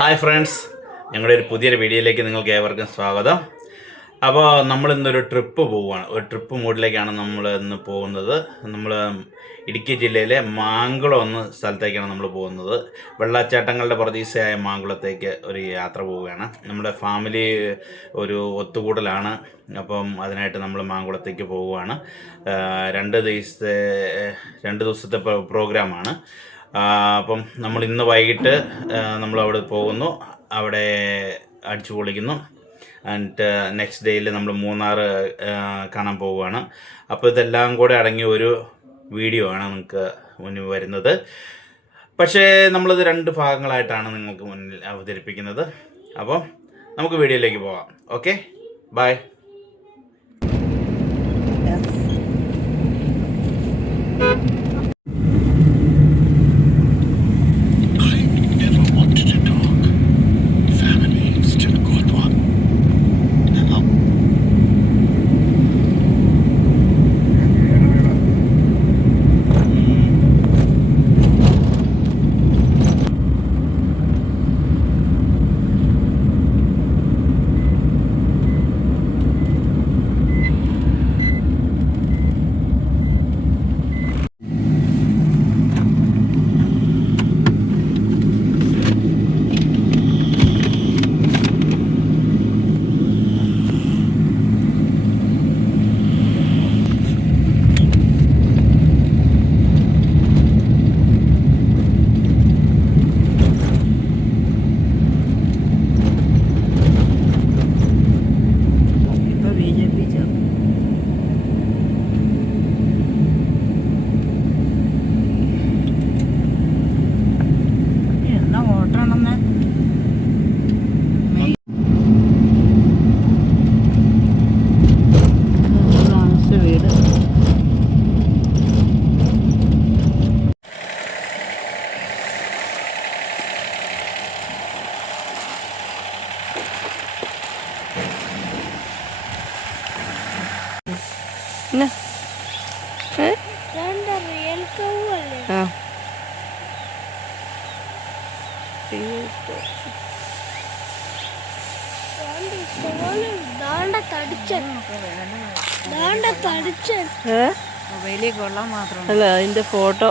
Hi friends, ഞങ്ങളുടെ ഒരു പുതിയൊരു വീഡിയോയിലേക്ക് നിങ്ങൾക്ക് ഏവർക്കും സ്വാഗതം. അപ്പോൾ നമ്മൾ ഇന്നൊരു ട്രിപ്പ് പോവുകയാണ്. ഒരു ട്രിപ്പ് മൂഡിലേക്കാണ് നമ്മൾ ഇന്ന് പോകുന്നത്. നമ്മൾ ഇടുക്കി ജില്ലയിലെ മാങ്കുളം എന്ന സ്ഥലത്തേക്കാണ് നമ്മൾ പോകുന്നത്. വെള്ളച്ചാട്ടങ്ങളുടെ പ്രതീക്ഷയായ മാങ്കുളത്തേക്ക് ഒരു യാത്ര പോവുകയാണ്. നമ്മുടെ ഫാമിലി ഒരു ഒത്തുകൂടലാണ്. അപ്പം അതിനായിട്ട് നമ്മൾ മാങ്കുളത്തേക്ക് പോവുകയാണ്. 2 ദിവസത്തെ പ്രോഗ്രാമാണ്. അപ്പം നമ്മൾ ഇന്ന് വൈകിട്ട് നമ്മളവിടെ പോകുന്നു, അവിടെ അടിച്ചു പൊളിക്കുന്നു. ആൻഡ് നെക്സ്റ്റ് ഡേയിൽ നമ്മൾ മൂന്നാർ കാണാൻ പോവുകയാണ്. അപ്പോൾ ഇതെല്ലാം കൂടെ അടങ്ങിയ ഒരു വീഡിയോ ആണ് നിങ്ങൾക്ക് മുന്നിൽ വരുന്നത്. പക്ഷേ നമ്മളിത് 2 ഭാഗങ്ങളായിട്ടാണ് നിങ്ങൾക്ക് മുന്നിൽ അവതരിപ്പിക്കുന്നത്. അപ്പോൾ നമുക്ക് വീഡിയോയിലേക്ക് പോകാം. Okay, bye. അല്ല, അതിന്റെ ഫോട്ടോ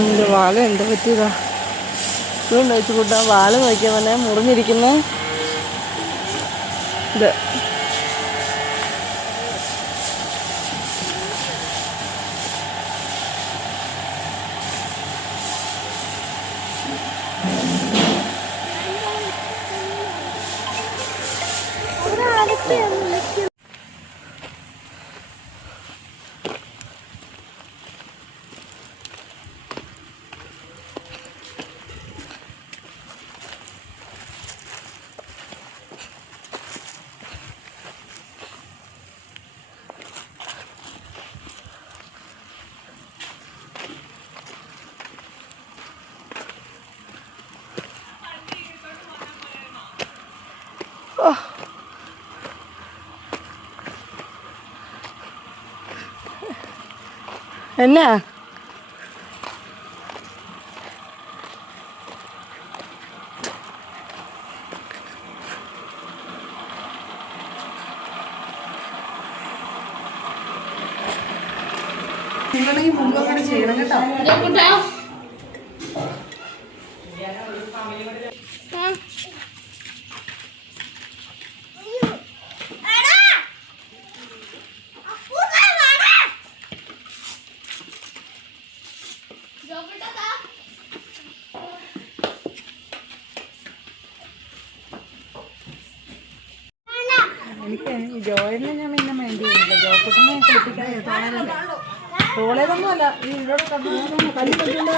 എൻ്റെ വാല എന്താ പറ്റിയതാ? ഇതുകൊണ്ട് വെച്ച് കൂട്ടാൻ വാല് നോക്കിയാൽ തന്നെ മുറിഞ്ഞിരിക്കുന്ന ഇത്. എന്നാ നിങ്ങളീ മുമ്പങ്ങനെ ചെയ്യണം കേട്ടോ. എനിക്ക് ജോയിനെ ഞാൻ പിന്നെ മൈൻഡ് ചെയ്യുന്നില്ല. ജോക്കുട്ടിനെ കുളിപ്പിക്കാൻ തോളേതൊന്നും അല്ല, ഈ ഇവിടെ കല്ല് കല്ലുകൊണ്ട്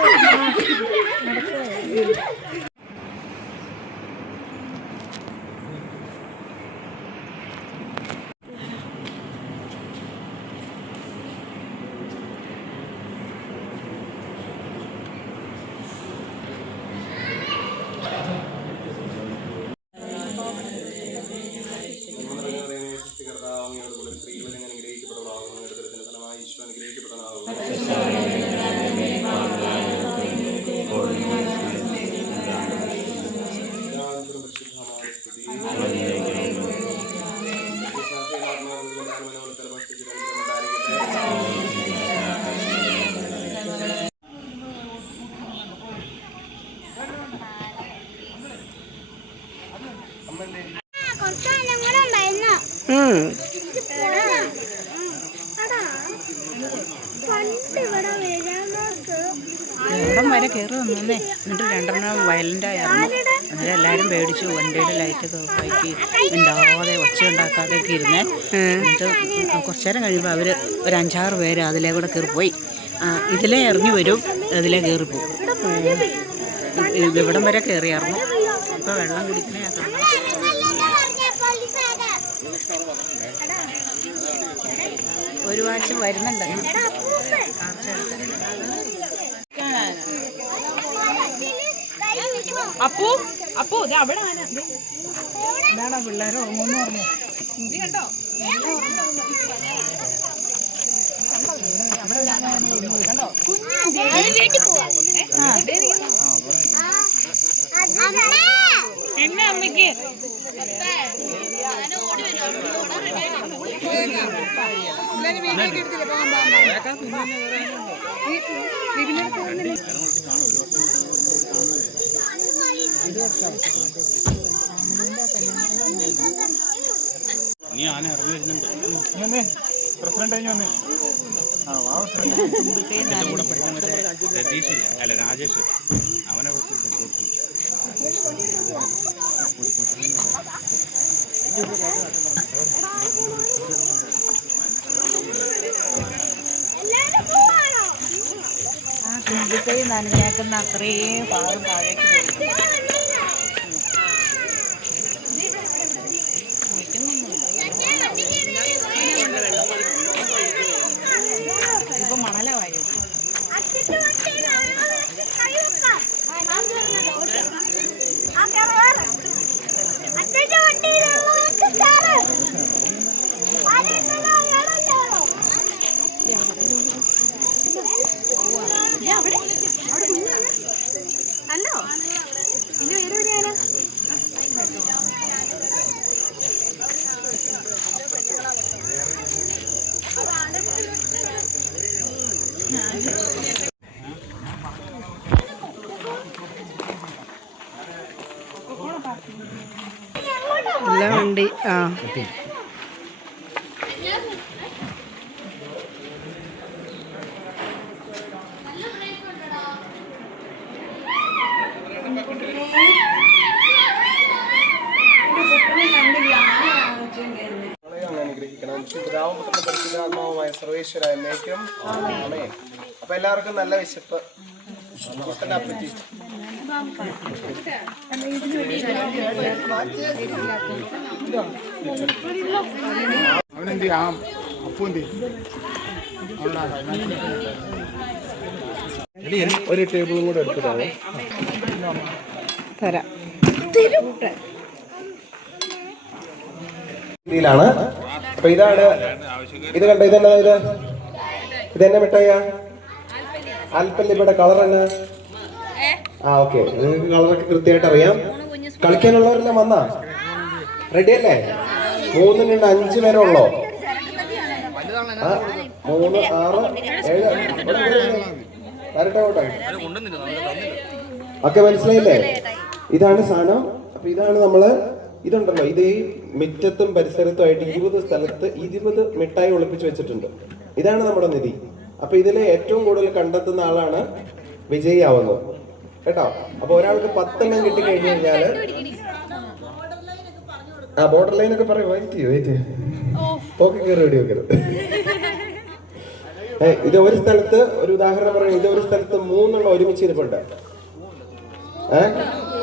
ഇവിടം വരെ കയറി വന്നേ. എന്നിട്ട് 2 വയലൻ്റായിരുന്നു. അന്നേരം എല്ലാവരും പേടിച്ചു. വണ്ടിയുടെ ലൈറ്റൊക്കെ ഓഫാക്കി ഉണ്ടാവാതെ ഒച്ച ഉണ്ടാക്കാതെയൊക്കെ ഇരുന്നേ. എന്നിട്ട് കുറച്ചു നേരം കഴിയുമ്പോൾ അവർ ഒരു 5-6 പേര് അതിലേ കൂടെ കയറിപ്പോയി. ഇതിലേ ഇറങ്ങി വരും, അതിലേ കയറിപ്പോവും. ഇവിടം വരെ കയറിയായിരുന്നു. ഇപ്പോൾ വെള്ളം കുടിക്കണേ. ഒരു പ്രാവശ്യം വരുന്നുണ്ട്. അപ്പോ ഇത് അവിടെ ഇതാണോ പിള്ളേർ ഉറങ്ങുമെന്ന് പറഞ്ഞു. കണ്ടോ എന്നെ അമ്മയ്ക്ക് നീ ആന ഇറങ്ങി വരുന്നുണ്ട്. പ്രസിഡന്റ് വന്നേ. എൻ്റെ കൂടെ പഠിക്കാൻ മറ്റേ രതീഷില്ല, അല്ല രാജേഷ്, അവനെ കൊടുത്ത് സപ്പോർട്ട് ചെയ്യും. തുമ്പിക്കൈ നനഞ്ഞേക്കുന്ന അത്രയും ഭാഗം താഴേക്ക് പോയി. ഇപ്പൊ മണലമായി. അല്ലോ പിന്നെ വേറെ എവിടെയാണ്? എല്ലാ വണ്ടി അപ്പൊ എല്ലാവർക്കും നല്ല വിശപ്പ്. അവനെന്ത് അപ്പൂന്തി ഒരു ടേബിളും കൂടെ എടുത്തിട്ടാണ് തരാം. ാണ്. അപ്പൊ ഇതാണ്, ഇത് കണ്ടോ, ഇതെന്നാ ഇതെന്നെ മിഠായിയാ? ആൽപ്പല്ലിയുടെ കളർ എന്നാ? ഓക്കെ, നിങ്ങൾക്ക് കളറൊക്കെ കൃത്യമായിട്ട് അറിയാം. കളിക്കാനുള്ളവരെല്ലാം വന്നാ റെഡി അല്ലേ? 3 നിന്ന് 5 പേരെ ഉള്ളോ? 3, 6, 7 ഒക്കെ മനസ്സിലായില്ലേ? ഇതാണ് സാധനം. അപ്പൊ ഇതാണ് നമ്മള് ഇതുണ്ടല്ലോ, ഇത് ഈ മിറ്റത്തും പരിസരത്തുമായിട്ട് 20 സ്ഥലത്ത് 20 മിഠായി ഒളിപ്പിച്ച് വെച്ചിട്ടുണ്ട്. ഇതാണ് നമ്മുടെ നിധി. അപ്പൊ ഇതിലെ ഏറ്റവും കൂടുതൽ കണ്ടെത്തുന്ന ആളാണ് വിജയിയാവുന്നത് കേട്ടോ. അപ്പൊ ഒരാൾക്ക് 10 എണ്ണം കിട്ടിക്കഴിഞ്ഞു കഴിഞ്ഞാല് ബോർഡർ ലൈൻ ഒക്കെ പറയും. വെയിറ്റ് തോക്കി കയറി വെടി വെക്കരുത്. ഇത് ഒരു സ്ഥലത്ത്, ഒരു ഉദാഹരണം പറയും, ഇത് ഒരു സ്ഥലത്ത് 3 എണ്ണം ഒരുമിച്ച് ഇരിപ്പുണ്ട്.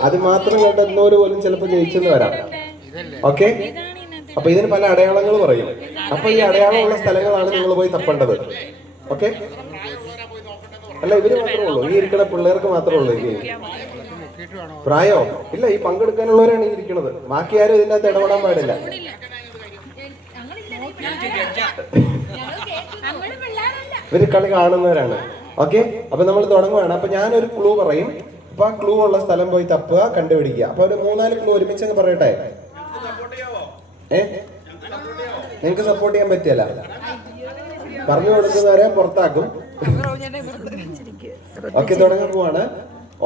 അത് മാത്രം കണ്ടെത്തുന്നവര് പോലും ചിലപ്പോൾ ജയിച്ചെന്ന് വരാം. ഓക്കെ, അപ്പൊ ഇതിന് പല അടയാളങ്ങൾ പറയും. അപ്പൊ ഈ അടയാളമുള്ള സ്ഥലങ്ങളാണ് നിങ്ങൾ പോയി തപ്പേണ്ടത്. ഓക്കെ, അല്ല ഇവര് മാത്രമേ ഉള്ളൂ, ഈ ഇരിക്കുന്ന പിള്ളേർക്ക് മാത്രമേ ഉള്ളൂ ഈ പ്രായോ ഇല്ല. ഈ പങ്കെടുക്കാനുള്ളവരാണ് ഈ ഇരിക്കുന്നത്. ബാക്കി ആരും ഇതിൻ്റെ അകത്ത് ഇടപെടാൻ പാടില്ല. ഇവര് കളി കാണുന്നവരാണ്. ഓക്കെ, അപ്പൊ നമ്മൾ തുടങ്ങുവാണ്. അപ്പൊ ഞാനൊരു ക്ലൂ പറയും. അപ്പൊ ആ ക്ലൂ ഉള്ള സ്ഥലം പോയി തപ്പുക, കണ്ടുപിടിക്കുക. അപ്പൊ ഒരു 3-4 ക്ലൂ ഒരുമിച്ചങ്ങ് പറയട്ടെ. നിങ്ങക്ക് സപ്പോർട്ട് ചെയ്യാൻ പറ്റിയല്ല, പറഞ്ഞു കൊടുക്കുന്നവരെ പുറത്താക്കും. ഓക്കെ, തുടങ്ങാൻ പോവാണ്.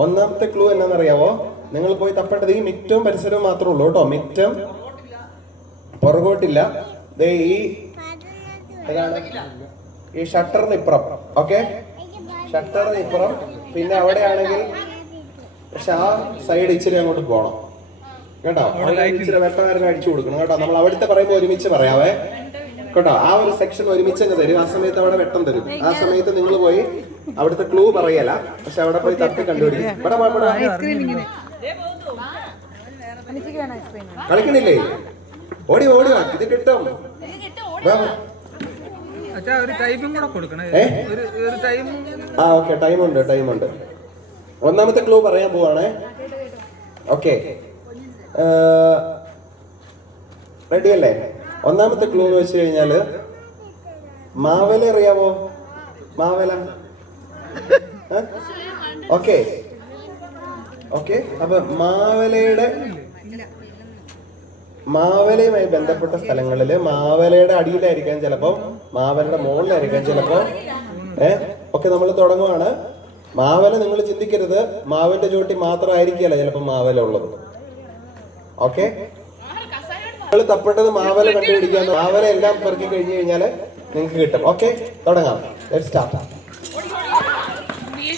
ഒന്നാമത്തെ ക്ലൂ എന്നാന്നറിയാവോ? നിങ്ങൾ പോയി തപ്പേണ്ടത് ഈ മിറ്റവും പരിസരവും മാത്രമേ ഉള്ളൂ കേട്ടോ. മിറ്റം പുറകോട്ടില്ല. ഈ ഈ ഷട്ടറിന് ഇപ്പുറം. ഓക്കെ, ഷട്ടറിന് ഇപ്പുറം പിന്നെ അവിടെയാണെങ്കിൽ പക്ഷെ ആ സൈഡ് ഇച്ചിരി അങ്ങോട്ട് പോകണം കേട്ടോ. അവിടെ ഇച്ചിരി വെട്ടക്കാരനെ അടിച്ചു കൊടുക്കണം കേട്ടോ. നമ്മൾ അവിടുത്തെ പറയുമ്പോൾ ഒരുമിച്ച് പറയാവേ കേട്ടോ. ആ ഒരു സെക്ഷൻ ഒരുമിച്ച് അങ്ങ് തരും. ആ സമയത്ത് അവിടെ വെട്ടം തരും. ആ സമയത്ത് നിങ്ങൾ പോയി അവിടുത്തെ ക്ലൂ പറയല, പക്ഷെ അവിടെ പോയി തപ്പി കണ്ടുപിടിക്കും. കളിക്കണില്ലേ? ഓടി ഓടുക, ഇത് കിട്ടും. ആ ഓക്കെ, ടൈമുണ്ട്. ഒന്നാമത്തെ ക്ലൂ പറയാൻ പോവാണേ. ഓക്കെ, റെഡി അല്ലേ? ഒന്നാമത്തെ ക്ലൂ എന്ന് വെച്ച് കഴിഞ്ഞാല് മാവല അറിയാമോ? മാവല. ഓക്കെ, അപ്പൊ മാവലയുമായി ബന്ധപ്പെട്ട സ്ഥലങ്ങളില് മാവലയുടെ അടിയിലായിരിക്കാം ചിലപ്പോ, മാവലയുടെ മുകളിലായിരിക്കാം ചിലപ്പോ. ഒക്കെ നമ്മൾ തുടങ്ങുവാണ്. മാവല നിങ്ങൾ ചിന്തിക്കരുത് മാവിന്റെ ചുവട്ടി മാത്രമായിരിക്കല്ല ചിലപ്പോ മാവല ഉള്ളത്. ഓക്കെ, നിങ്ങൾ തപ്പേണ്ടത് മാവല കണ്ടുപിടിക്കാൻ. മാവല എല്ലാം പെറുക്കി കഴിഞ്ഞു കഴിഞ്ഞാല് നിങ്ങൾക്ക് കിട്ടും. ഓക്കെ, തുടങ്ങാം. Let's start.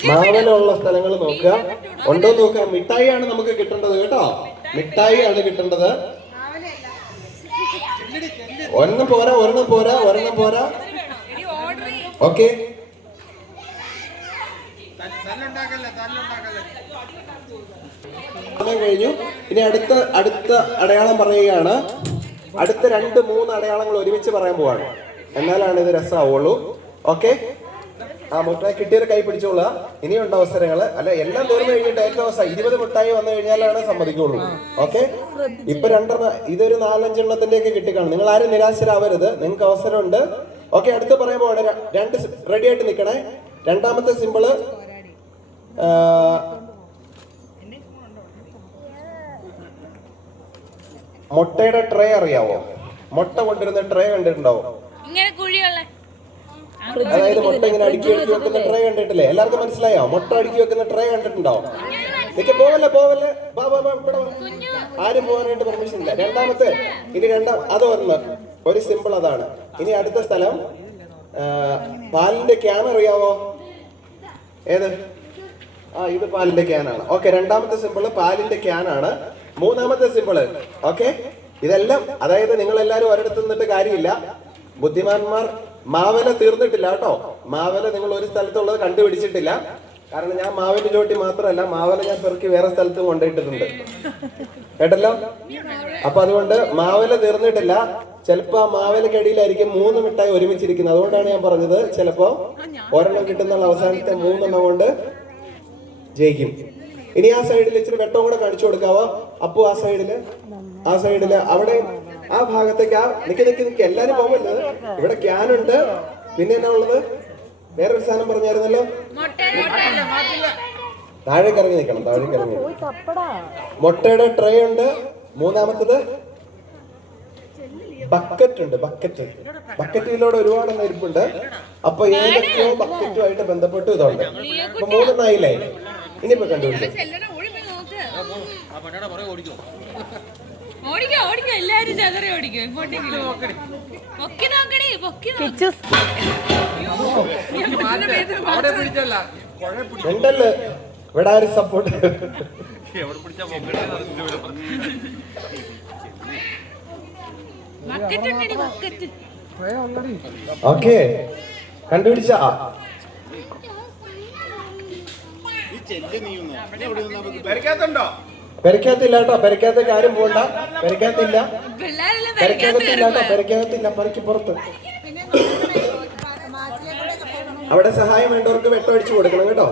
മാവല ഉള്ള സ്ഥലങ്ങൾ നോക്കുക, ഉണ്ടോ നോക്കുക. മിഠായി ആണ് നമുക്ക് കിട്ടേണ്ടത് കേട്ടോ, മിഠായി ആണ് കിട്ടേണ്ടത്. ഒരെണ്ണം പോരാ. ഓക്കെ, കഴിഞ്ഞു. ഇനി അടുത്ത അടയാളം പറയുകയാണ്. അടുത്ത 2-3 അടയാളങ്ങൾ ഒരുമിച്ച് പറയാൻ പോവാണ്, എന്നാലാണ് ഇത് രസമാവുള്ളൂ. ഓക്കെ, ആ മുട്ടായി കിട്ടിയൊരു കൈ പിടിച്ചോളുക. ഇനിയുണ്ട് അവസരങ്ങള്. അല്ല, എല്ലാം തീർന്നു കഴിഞ്ഞിട്ട് ഏറ്റവും അവസാനം 20 മുട്ടായി വന്നു കഴിഞ്ഞാലാണ് സമ്മതിക്കുള്ളൂ. ഓക്കെ, ഇപ്പൊ 2 ഇതൊരു 4-5 എണ്ണത്തിന്റെയൊക്കെ കിട്ടിക്കാണും. നിങ്ങൾ ആരും നിരാശരാവരുത്, നിങ്ങൾക്ക് അവസരമുണ്ട്. ഓക്കെ, അടുത്ത് പറയാൻ പോവാണ്. 2 റെഡി ആയിട്ട് നിൽക്കണേ. രണ്ടാമത്തെ സിമ്പിള് മുട്ടയുടെ ട്രേ അറിയാവോ? മുട്ട കൊണ്ടിരുന്ന ട്രേ കണ്ടിട്ടുണ്ടാവോ? അതായത് മുട്ട ഇങ്ങനെ അടുക്കി വെക്കുന്ന ട്രേ കണ്ടിട്ടില്ലേ? എല്ലാവർക്കും മനസ്സിലായോ? മുട്ട അടുക്കി വെക്കുന്ന ട്രേ കണ്ടിട്ടുണ്ടോ? പോവല്ലേ, ആരും പോകാനായിട്ട് പെർമിഷൻ ഇല്ല. രണ്ടാമത്തെ അത് ഒരു സിമ്പിൾ അതാണ്. ഇനി അടുത്ത സ്ഥലം പാലിന്റെ ക്യാൻ അറിയാവോ? ഏത്? ഇത് പാലിന്റെ ക്യാനാണ്. ഓക്കെ, രണ്ടാമത്തെ സിമ്പിള് പാലിന്റെ ക്യാനാണ്. മൂന്നാമത്തെ സിമ്പിള് ഓക്കെ. ഇതെല്ലാം അതായത് നിങ്ങൾ എല്ലാവരും ഒരിടത്ത് നിന്നിട്ട് കാര്യമില്ല. ബുദ്ധിമാന്മാർ മാവല തീർന്നിട്ടില്ല കേട്ടോ. മാവല നിങ്ങൾ ഒരു സ്ഥലത്തുള്ളത് കണ്ടുപിടിച്ചിട്ടില്ല. കാരണം ഞാൻ മാവിന്റെ ചോട്ടി മാത്രമല്ല, മാവല ഞാൻ പെറുക്കി വേറെ സ്ഥലത്തും കൊണ്ടുപോയിട്ടുണ്ട് കേട്ടല്ലോ. അപ്പൊ അതുകൊണ്ട് മാവല തീർന്നിട്ടില്ല. ചിലപ്പോ ആ മാവലക്കടിയിലായിരിക്കും 3 മിഠായി ഒരുമിച്ചിരിക്കുന്നത്. അതുകൊണ്ടാണ് ഞാൻ പറഞ്ഞത് ചിലപ്പോ ഒരെണ്ണം കിട്ടുന്ന അവസാനത്തെ 3 എണ്ണം കൊണ്ട് ജയിക്കും. ഇനി ആ സൈഡിൽ ഇച്ചിരി വെട്ടവും കൂടെ കാണിച്ചു കൊടുക്കാവോ? അപ്പു ആ സൈഡില് അവിടെ ആ ഭാഗത്തേക്ക് നിക്ക് എല്ലാരും പോകുന്നത്. ഇവിടെ ക്യാനുണ്ട്. പിന്നെ എന്നാ ഉള്ളത്? വേറൊരു സാധനം പറഞ്ഞായിരുന്നല്ലോ. താഴേക്ക് ഇറങ്ങി നിൽക്കണം. മുട്ടയുടെ ട്രേ ഉണ്ട്. മൂന്നാമത്തത് ബക്കറ്റ് ഉണ്ട്. ബക്കറ്റിലൂടെ ഒരുപാട് ഇരിപ്പുണ്ട്. അപ്പൊ ഏതൊക്കെയോ ബക്കറ്റുമായിട്ട് ബന്ധപ്പെട്ട് ഇതുണ്ട്. അപ്പൊ 3 എണ്ണായില്ലേ? ഇനിയിപ്പോ കണ്ടുപിടിച്ചു. ഉണ്ടല്ലോ ഇവിടെ ആരും സപ്പോർട്ട്. ഓക്കെ, കണ്ടുപിടിച്ച പെരക്കകത്തില്ല കേട്ടോ. പെരക്കകത്തേക്ക് ആരും പോകണ്ട. പെരക്കകത്തില്ല കേട്ടോ. പെരക്കകത്തില്ല, പറിക്ക് പുറത്ത്. അവിടെ സഹായം വേണ്ടവർക്ക് വെട്ടം അടിച്ചു കൊടുക്കണം കേട്ടോ.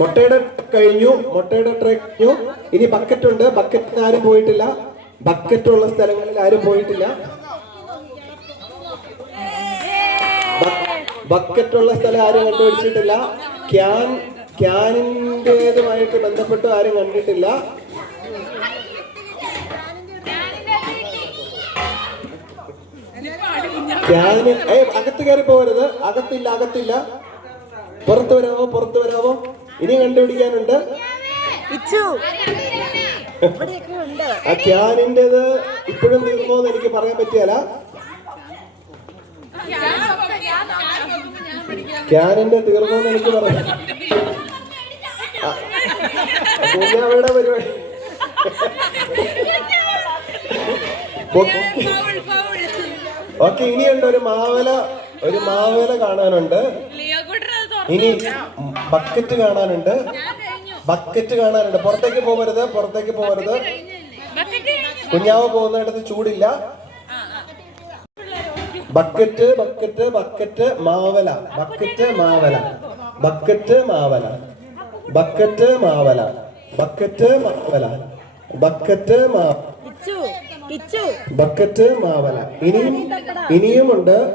മുട്ടയുടെ കഴിഞ്ഞു. മുട്ടയുടെ ട്രേ കഴിഞ്ഞു. ഇനി ബക്കറ്റ് ഉണ്ട്. ബക്കറ്റിന് ആരും പോയിട്ടില്ല. ബക്കറ്റുള്ള സ്ഥലങ്ങളിൽ ആരും പോയിട്ടില്ല. ബക്കറ്റുള്ള സ്ഥലം ആരും കണ്ടുപിടിച്ചിട്ടില്ല. ക്യാനിന്റേതുമായിട്ട് ബന്ധപ്പെട്ട് ആരും കണ്ടിട്ടില്ല. ക്യാന് അകത്ത് കയറി പോകരുത്. അകത്തില്ല. പുറത്തു വരാമോ? ഇനി കണ്ടുപിടിക്കാനുണ്ട്. ആ ക്യാനിന്റേത് ഇപ്പോഴും തീർന്നോന്ന് എനിക്ക് പറയാൻ പറ്റിയല്ല. ക്യാനിന്റെ തീർന്നെന്ന് എനിക്ക് പറയാം. കുഞ്ഞാവയുടെ പരിപാടി ഓക്കെ. ഇനിയുണ്ട് ഒരു മാവേല കാണാനുണ്ട്. ഇനി ബക്കറ്റ് കാണാനുണ്ട്. പുറത്തേക്ക് പോകരുത്. കുഞ്ഞാവ് പോകുന്നിടത്ത് ചൂടില്ല. ബക്കറ്റ് മാവല.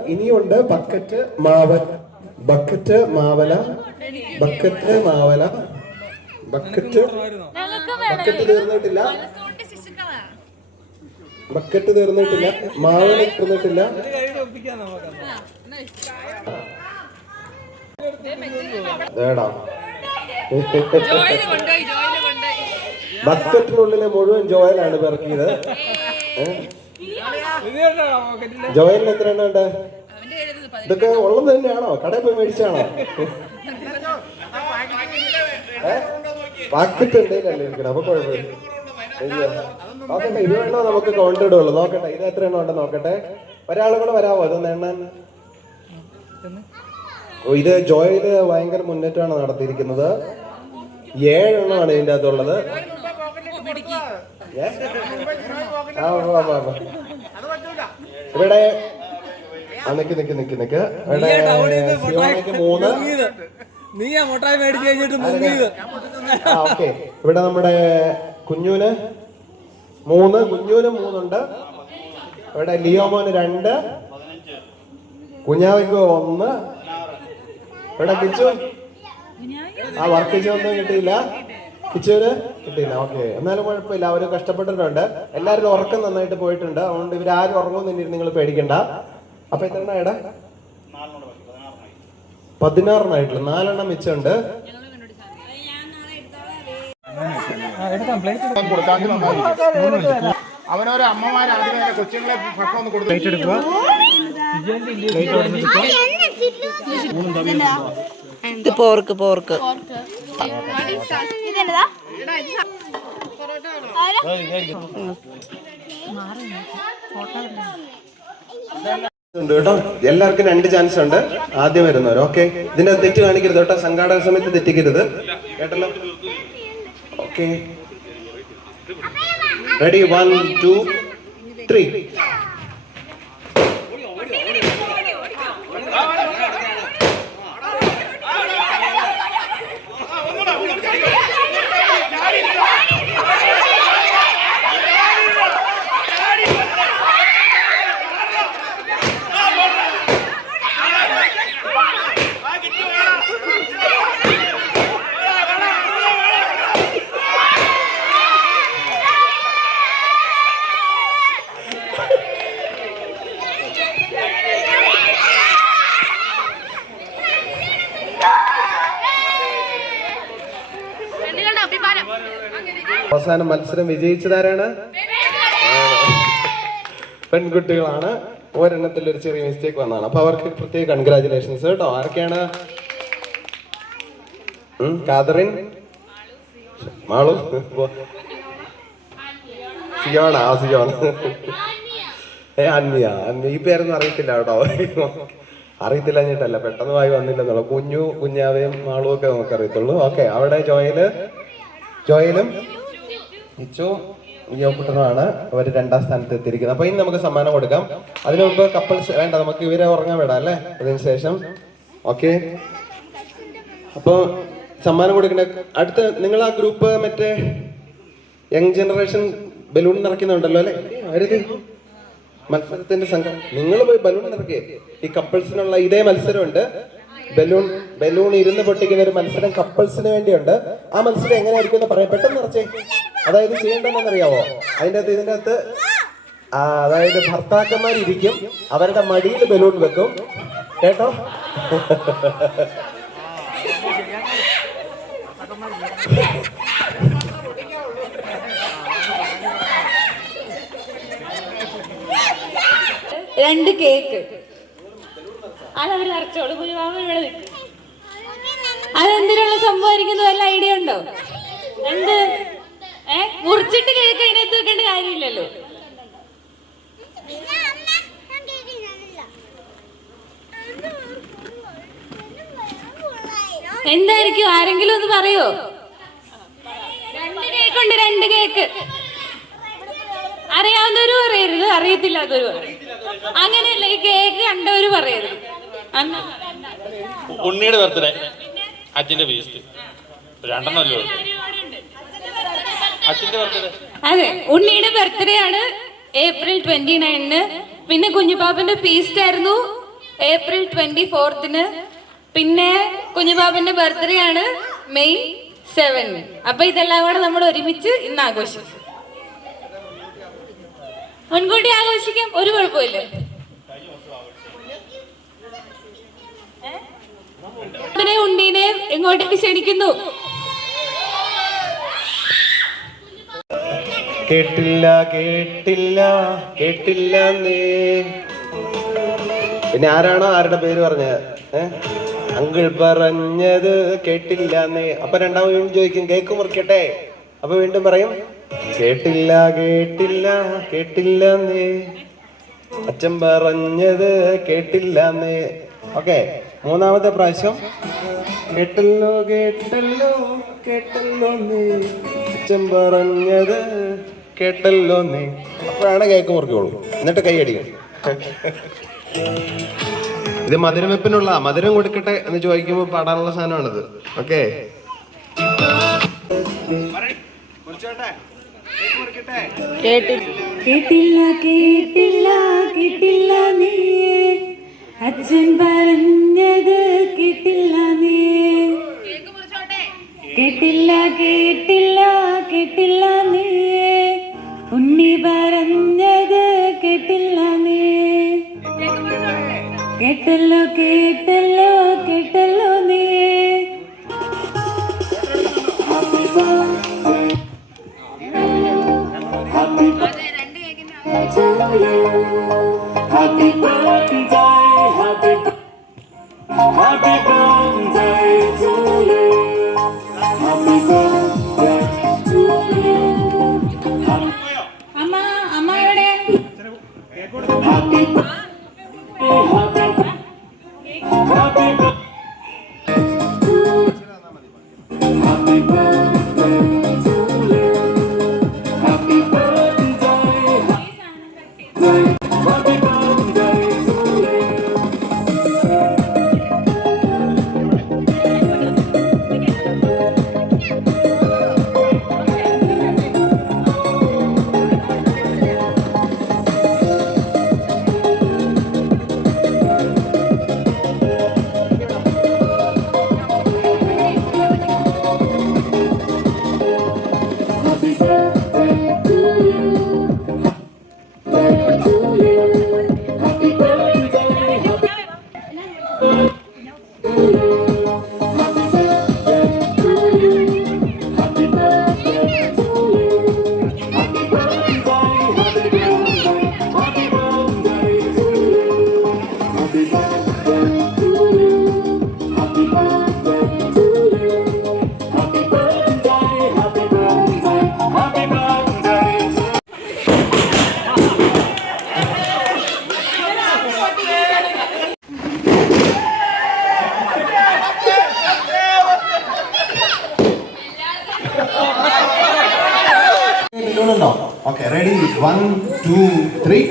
ഇനിയുമുണ്ട് ബക്കറ്റ് മാവല. ബക്കറ്റ് തീർന്നിട്ടില്ല. മാവല തീർന്നിട്ടില്ല. ബക്കറ്റിനുള്ളിലെ മുഴുവൻ ജോയലാണ് പെറുക്കിയത്. ജോയലിന് എത്ര എണ്ണം ഉണ്ട്? ഇതൊക്കെ ഉള്ളത് തന്നെയാണോ? കടയിൽ പോയി മേടിച്ചാണോ? പാക്കറ്റ് ഉണ്ടെങ്കിലല്ലേ ഇരിക്കണം. അപ്പൊ കുഴപ്പമില്ല. നോക്കട്ടെ, ഇത് വേണോ നമുക്ക് കൗണ്ട് ഇടുള്ളൂ. നോക്കട്ടെ, ഇത് എത്ര എണ്ണം ഉണ്ടെന്ന് നോക്കട്ടെ. ഒരാളും കൂടെ വരാമോ അതൊന്ന് എണ്ണാൻ? ഇത് ജോയില് ഭയങ്കര മുന്നേറ്റമാണ് നടത്തിയിരിക്കുന്നത്. 7 എണ്ണമാണ് ഇതിന്റെ അകത്തുള്ളത്. ഇവിടെ നിക്ക് ഇവിടെ 3. ഓക്കെ, ഇവിടെ നമ്മുടെ കുഞ്ഞൂന് 3. കുഞ്ഞൂന് 3 ഉണ്ട്. ഇവിടെ ലിയോമോന് 2. കുഞ്ഞാവിക്ക് 1. ഇവിടെ കിച്ചു വർക്ക് ഒന്നും കിട്ടിയില്ല. കിച്ചൂര് കിട്ടിയില്ല. ഓക്കെ, എന്നാലും കുഴപ്പമില്ല. അവര് കഷ്ടപ്പെട്ടിട്ടുണ്ട്. എല്ലാവരും ഉറക്കം നന്നായിട്ട് പോയിട്ടുണ്ട്. അതുകൊണ്ട് ഇവരാരും ഉറങ്ങുമെന്ന് നിങ്ങൾ പേടിക്കണ്ട. അപ്പൊ എത്ര എണ്ണം ഇട? 16 ആയിട്ടുള്ള 4 എണ്ണം മിച്ചമുണ്ട്. അവനോരോ അമ്മമാരാദ്യമേ കൊച്ചുങ്ങളെ ഭക്ഷണം ഒന്ന് കൊടുത്തു. പോർക്ക് കേട്ടോ. എല്ലാവർക്കും 2 ചാൻസ് ഉണ്ട്. ആദ്യം വരുന്നവർ. ഓക്കെ, ഇതിന്റെ തെറ്റ് കാണിക്കരുത് കേട്ടോ. സംഘാടക സമയത്ത് തെറ്റിക്കരുത് കേട്ടല്ലോ. Okay, ready? 1 2 3. അവസാന മത്സരം വിജയിച്ചതാരാണ്? പെൺകുട്ടികളാണ്. ഒരെണ്ണത്തിൽ ഒരു ചെറിയ മിസ്റ്റേക്ക് വന്നതാണ്. അപ്പൊ അവർക്ക് പ്രത്യേക കൺഗ്രാചുലേഷൻസ് കേട്ടോ. ആരൊക്കെയാണ്? കാതറിൻ, മാളു, സിയോണ. അന്യ. ഈ പേരൊന്നും അറിയത്തില്ല കേട്ടോ. അറിയത്തില്ല എന്നിട്ടല്ല, പെട്ടെന്ന് വായി വന്നില്ലെന്നുള്ള. കുഞ്ഞാവയും മാളും ഒക്കെ നമുക്ക് അറിയത്തുള്ളൂ. ഓക്കെ, അവിടെ ജോയലും ഇച്ചും യോക്കുട്ടനുമാണ്. അവർ 2ാം സ്ഥാനത്ത് എത്തിയിരിക്കുന്നത്. അപ്പൊ ഇനി നമുക്ക് സമ്മാനം കൊടുക്കാം. അതിനു മുമ്പ് കപ്പിൾസ് വേണ്ട, നമുക്ക് ഇവരെ ഉറങ്ങാൻ വിടാം അല്ലേ? അതിനുശേഷം ഓക്കെ. അപ്പൊ സമ്മാനം കൊടുക്കണ അടുത്ത നിങ്ങൾ ആ ഗ്രൂപ്പ് മറ്റേ യങ് ജനറേഷൻ ബലൂൺ നിറയ്ക്കുന്നുണ്ടല്ലോ അല്ലെ? അവരത് മത്സരത്തിന്റെ സംഘം. നിങ്ങൾ പോയി ബലൂൺ നിറയ്ക്കേ. ഈ കപ്പിൾസിനുള്ള ഇതേ മത്സരമുണ്ട്. ബലൂൺ ഇരുന്ന് പൊട്ടിക്കുന്ന ഒരു മത്സരം കപ്പിൾസിന് വേണ്ടിയുണ്ട്. ആ മത്സരം എങ്ങനെയായിരിക്കും എന്ന് പറയാം. പെട്ടെന്ന് നിറച്ചേ. അതായത് ചെയ്യേണ്ടതെന്നറിയാവോ? ഇതിന്റെ അകത്ത് അതായത് ഭർത്താക്കന്മാരിരിക്കും. അവരുടെ മടിയിൽ ബലൂൺ വെക്കും കേട്ടോ. രണ്ട് കേക്ക്. അതവർ നിറച്ചോളൂ. കുഞ്ഞുമാവൻ ഇവിടെ നിൽക്കും. അതെന്തിനുള്ള സംഭവമായിരിക്കുന്നു വല്ല ഐഡിയ ഉണ്ടോ? എന്ത് മുറിച്ചിട്ട് കേക്ക് അതിനകത്ത് വെക്കേണ്ട കാര്യമില്ലല്ലോ. എന്തായിരിക്കും? ആരെങ്കിലും ഒന്ന് പറയോ? 2 കേക്കുണ്ട്. 2 കേക്ക്. അറിയാവുന്നവര് പറയരുത്, അറിയത്തില്ലാത്തവര് പറയും. അങ്ങനെയല്ല, ഈ കേക്ക് കണ്ടവര് പറയരുത്. ഉണ്ണിയുടെ ബർത്ത്ഡേ, അച്ഛന്റെ ഫീസ്റ്റ് 2 അച്ഛന്റെ ബർത്ത്ഡേ. അതെ, ഉണ്ണിയുടെ ബർത്ത്ഡേ ആണ് April 29-ന്. പിന്നെ കുഞ്ഞുപാപ്പന്റെ ഫീസ്റ്റ് ആയിരുന്നു April 24-ന്. പിന്നെ കുഞ്ഞുപാപ്പന്റെ ബർത്ത്ഡേ ആണ് May 7-ന്. അപ്പൊ ഇതെല്ലാം കൂടെ നമ്മൾ ഒരുമിച്ച് ഇന്ന് ആഘോഷിക്കും. മുൻകൂട്ടി ആഘോഷിക്കാം, ഒരു കുഴപ്പമില്ല. ഉണ്ണീനെ ഇങ്ങോട്ടേക്ക് ക്ഷണിക്കുന്നു. കേട്ടില്ല കേട്ടില്ല കേട്ടില്ല നീ. പിന്നെ ആരാണോ ആരുടെ പേര് പറഞ്ഞത്? അങ്കിൾ പറഞ്ഞത് കേട്ടില്ല നീ. അപ്പൊ രണ്ടാമതും ചോദിക്കും കേക്ക് മുറിക്കട്ടെ. അപ്പൊ വീണ്ടും പറയും കേട്ടില്ല കേട്ടില്ല കേട്ടില്ല നീ, അച്ഛൻ പറഞ്ഞത് കേട്ടില്ല നീ. ഓക്കെ, മൂന്നാമത്തെ പ്രാവശ്യം കേട്ടല്ലോ കേട്ടല്ലോ കേട്ടല്ലോ നീ, അച്ഛൻ പറഞ്ഞത് കേട്ടല്ലോ നീ. അപ്പോഴാണ് കേക്ക് മുറിക്കുള്ളൂ. എന്നിട്ട് കൈ അടിക്കും. ഇത് മധുരം വെപ്പിനുള്ള മധുരം കൊടുക്കട്ടെ എന്ന് ചോദിക്കുമ്പോൾ പാടാനുള്ള സാധനമാണിത്. ഓക്കെ, കേട്ടില്ല കേട്ടില്ല കേട്ടില്ല നീ, അച്ഛൻ പറഞ്ഞത് കേട്ടില്ല നീ. കേട്ടില്ല കേട്ടില്ല കേട്ടില്ല നീ, ഉണ്ണി പറഞ്ഞത് കേട്ടില്ല നീ. കേട്ടല്ലോ കേട്ടല്ലോ കേട്ടല്ലോ നീ. അമ്മ എവിടെ? Okay, ready? 1 2 3